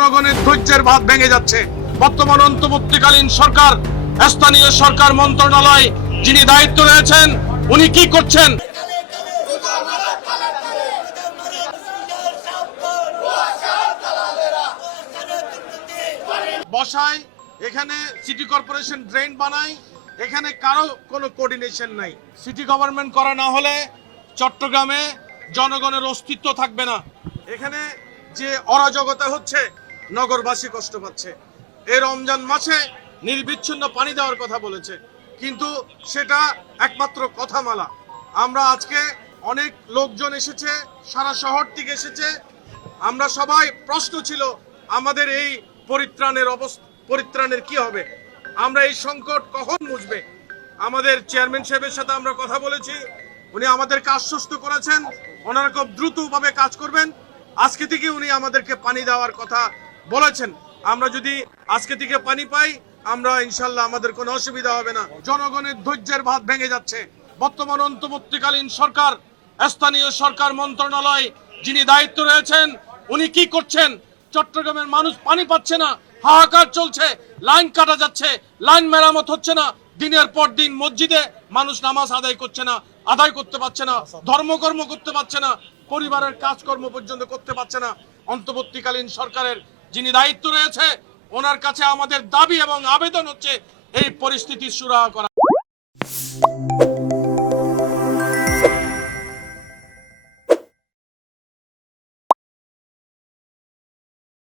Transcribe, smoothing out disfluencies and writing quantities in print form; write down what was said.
জনগণের ধৈর্যের বাঁধ ভেঙে যাচ্ছে। বর্তমান অন্তর্বর্তীকালীন সরকার, স্থানীয় সরকার মন্ত্রণালয় যিনি দায়িত্ব রয়েছেন, উনি কি করছেন? বসায় এখানে সিটি কর্পোরেশন ড্রেন বানায়, এখানে কারো কোনো কোঅর্ডিনেশন নাই। সিটি গভর্নমেন্ট করা না হলে চট্টগ্রামে জনগণের অস্তিত্ব থাকবে না। এখানে যে অরাজকতা হচ্ছে, নগরবাসী কষ্ট পাচ্ছে। এই রমজান মাসে নির্বিচ্ছিন্ন পানি দেওয়ার কথা বলেছে, কিন্তু সেটা একমাত্র কথামালা। আমরা আজকে অনেক লোকজন এসেছে, সারা শহর থেকে এসেছে। আমরা সবাই প্রশ্ন ছিল আমাদের এই পরিত্রাণের কি হবে, আমরা এই সংকট কখন মুছবে। আমাদের চেয়ারম্যান সাহেবের সাথে আমরা কথা বলেছি, উনি আমাদেরকে আশ্বস্ত করেছেন ওনারা খুব দ্রুতভাবে কাজ করবেন। আজকে থেকে উনি আমাদেরকে পানি দেওয়ার কথা বলেছেন। আমরা যদি আজকে থেকে পানি পাই, আমরা ইনশাল্লাহ আমাদের কোনো অসুবিধা হবে না। জনগণের ধৈর্যের বাঁধ ভেঙে যাচ্ছে। বর্তমান অন্তর্বর্তীকালীন সরকার, স্থানীয় সরকার মন্ত্রণালয় যিনি দায়িত্ব রয়েছেন, উনি কি করছেন? চট্টগ্রামের মানুষ পানি পাচ্ছে না, হাহাকার চলছে, লাইন কাটা যাচ্ছে, লাইন মেরামত হচ্ছে না। দিনের পর দিন মসজিদে মানুষ নামাজ আদায় করতে পারছে না, ধর্মকর্ম করতে পারছে না, পরিবারের কাজকর্ম পর্যন্ত করতে পারছে না। অন্তর্বর্তীকালীন সরকারের যিনি দায়িত্ব রয়েছে, ওনার কাছে আমাদের দাবি এবং আবেদন হচ্ছে এই পরিস্থিতি সুরাহা করা।